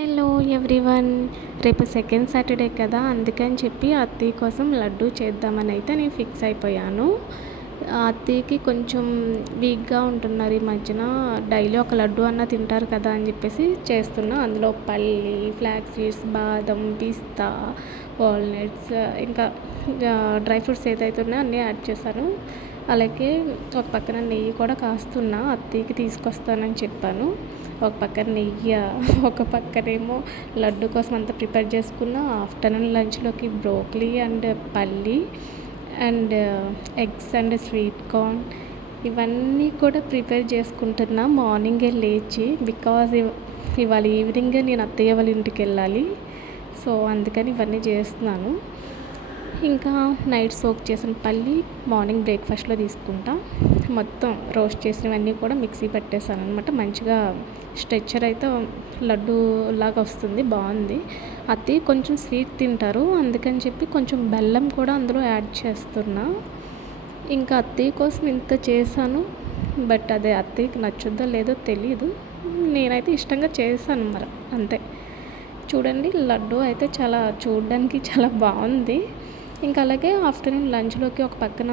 Hello everyone. రేపు second Saturday కదా, అందుకని చెప్పి అత్తయ్య కోసం లడ్డు చేద్దామని అయితే నేను ఫిక్స్ అయిపోయాను. అత్తయ్యకి కొంచెం వీక్గా ఉంటున్నారు ఈ మధ్యన. డైలీ ఒక లడ్డు అన్న తింటారు కదా అని చెప్పేసి చేస్తున్నా. అందులో పల్లి, ఫ్లాక్స్ సీడ్స్, బాదం, పిస్తా, వాల్నట్స్, ఇంకా డ్రై ఫ్రూట్స్ ఏదైతే ఉన్నాయో అన్నీ యాడ్ చేశాను. అలాగే ఒక పక్కన నెయ్యి కూడా కాస్తున్నా, అత్తయ్యకి తీసుకొస్తానని చెప్పాను. ఒక పక్కన నెయ్యి, ఒక పక్కనేమో లడ్డు కోసం అంతా ప్రిపేర్ చేసుకున్న. ఆఫ్టర్నూన్ లంచ్లోకి బ్రోకలీ అండ్ పల్లి and eggs and sweet corn ఇవన్నీ కూడా ప్రిపేర్ చేసుకుంటున్నా మార్నింగే లేచి. బికాజ్ ఇవాళ ఈవినింగ్ నేను అత్తయ్య వాళ్ళ ఇంటికి వెళ్ళాలి. సో అందుకని ఇవన్నీ చేస్తున్నాను. ఇంకా నైట్ సోక్ చేసిన పల్లి మార్నింగ్ బ్రేక్ఫాస్ట్లో తీసుకుంటా. మొత్తం రోస్ట్ చేసినవన్నీ కూడా మిక్సీ పెట్టేసాను అనమాట. మంచిగా స్ట్రెచ్చర్ అయితే లడ్డు లాగా వస్తుంది, బాగుంది. అత్తయ్య కొంచెం స్వీట్ తింటారు, అందుకని చెప్పి కొంచెం బెల్లం కూడా అందులో యాడ్ చేస్తున్నా. ఇంకా అత్తయ్య కోసం ఇంత చేశాను, బట్ అదే అత్తయ్యకి నచ్చుద్దో లేదో తెలీదు. నేనైతే ఇష్టంగా చేశాను మరి, అంతే. చూడండి, లడ్డు అయితే చూడడానికి చాలా బాగుంది. ఇంకా అలాగే ఆఫ్టర్నూన్ లంచ్లోకి ఒక పక్కన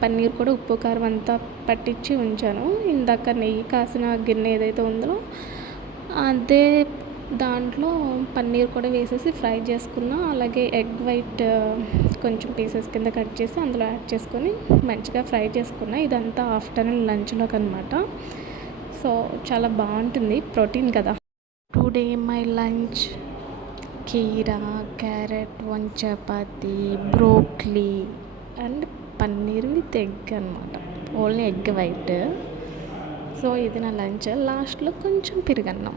పన్నీర్ కూడా ఉప్పు కారం అంతా పట్టించి ఉంచాను. ఇందాక నెయ్యి కాసిన గిన్నె ఏదైతే ఉందో అదే దాంట్లో పన్నీర్ కూడా వేసేసి ఫ్రై చేసుకున్నా. అలాగే ఎగ్ వైట్ కొంచెం పీసెస్ కింద కట్ చేసి అందులో యాడ్ చేసుకొని మంచిగా ఫ్రై చేసుకున్నా. ఇదంతా ఆఫ్టర్నూన్ లంచ్లోకి అనమాట. సో చాలా బాగుంటుంది, ప్రోటీన్ కదా. Today my lunch keera, carrot, 1 chapati, broccoli and paneer with egg అనమాట. Only egg white. సో ఇది నా లంచ్. లాస్ట్లో కొంచెం పెరుగన్నం.